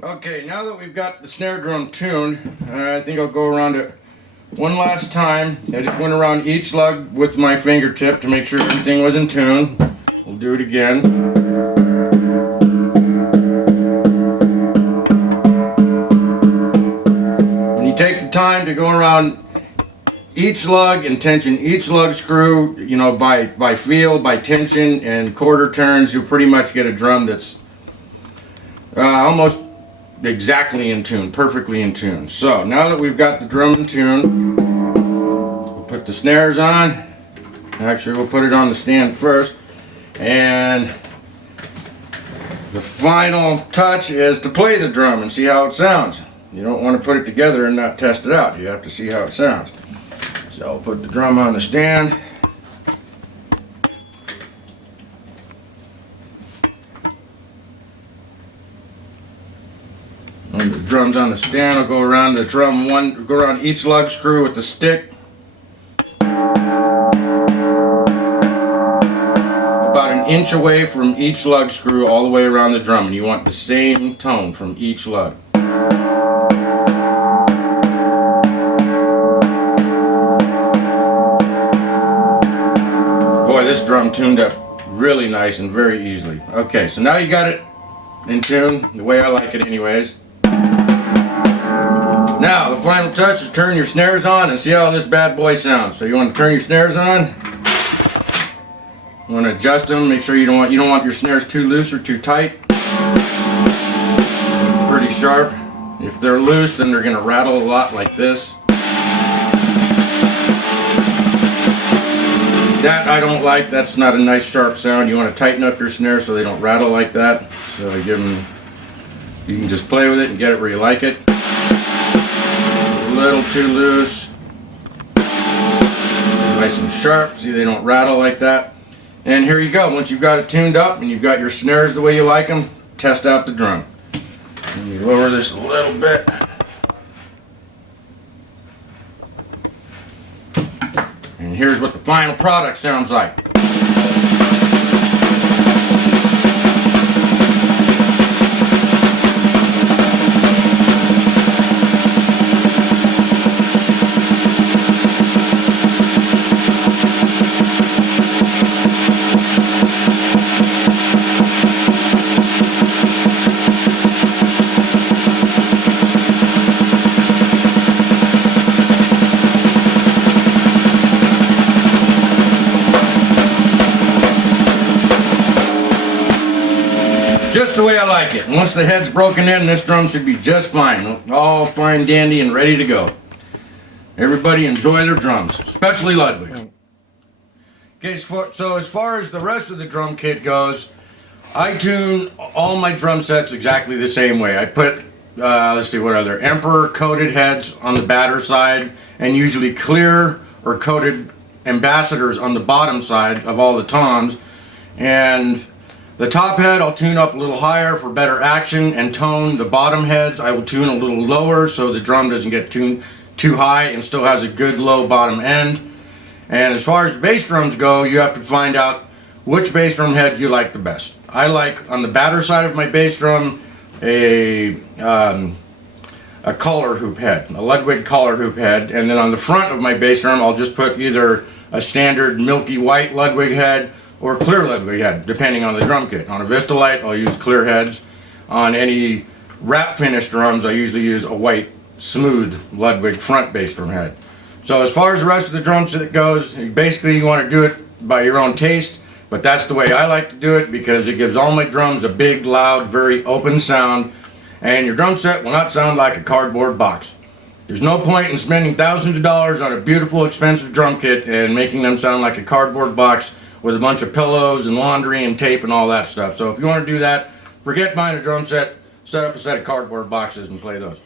Okay, now that we've got the snare drum tuned, I think I'll go around it one last time. I just went around each lug with my fingertip to make sure everything was in tune. We'll do it again. When you take the time to go around each lug and tension each lug screw, you know, by feel, by tension and quarter turns, you'll pretty much get a drum that's almost exactly in tune, perfectly in tune. So now that we've got the drum in tune, we'll put the snares on. Actually, we'll put it on the stand first, and the final touch is to play the drum and see how it sounds. You don't want to put it together and not test it out. You have to see how it sounds. So I'll put the drum on the stand. When the drum's on the stand, I'll go around the drum go around each lug screw with the stick. About an inch away from each lug screw all the way around the drum, and you want the same tone from each lug. Boy, this drum tuned up really nice and very easily. Okay, so now you got it in tune, the way I like it anyways. Now, the final touch is turn your snares on and see how this bad boy sounds. So you want to turn your snares on. You want to adjust them, make sure you don't want your snares too loose or too tight. It's pretty sharp. If they're loose, then they're going to rattle a lot like this. That I don't like. That's not a nice sharp sound. You want to tighten up your snares so they don't rattle like that. So I give them, you can just play with it and get it where you like it. A little too loose. Nice and sharp. See, they don't rattle like that. And here you go. Once you've got it tuned up and you've got your snares the way you like them, test out the drum. Let me lower this a little bit. And here's what the final product sounds like. Just the way I like it. Once the head's broken in, this drum should be just fine. All fine dandy and ready to go. Everybody enjoy their drums, especially Ludwig. Okay, so as far as the rest of the drum kit goes, I tune all my drum sets exactly the same way. I put, let's see, what are there? Emperor coated heads on the batter side, and usually clear or coated ambassadors on the bottom side of all the toms. And the top head I'll tune up a little higher for better action and tone. The bottom heads I will tune a little lower so the drum doesn't get tuned too high and still has a good low bottom end. And as far as bass drums go, you have to find out which bass drum head you like the best. I like, on the batter side of my bass drum, a collar hoop head, a Ludwig collar hoop head. And then on the front of my bass drum, I'll just put either a standard milky white Ludwig head or clear Ludwig head, depending on the drum kit. On a Vistalite, I'll use clear heads. On any wrap finish drums, I usually use a white, smooth Ludwig front bass drum head. So as far as the rest of the drum set goes, basically you want to do it by your own taste, but that's the way I like to do it because it gives all my drums a big, loud, very open sound, and your drum set will not sound like a cardboard box. There's no point in spending thousands of dollars on a beautiful, expensive drum kit and making them sound like a cardboard box with a bunch of pillows and laundry and tape and all that stuff. So if you want to do that, forget buying a drum set, set up a set of cardboard boxes and play those.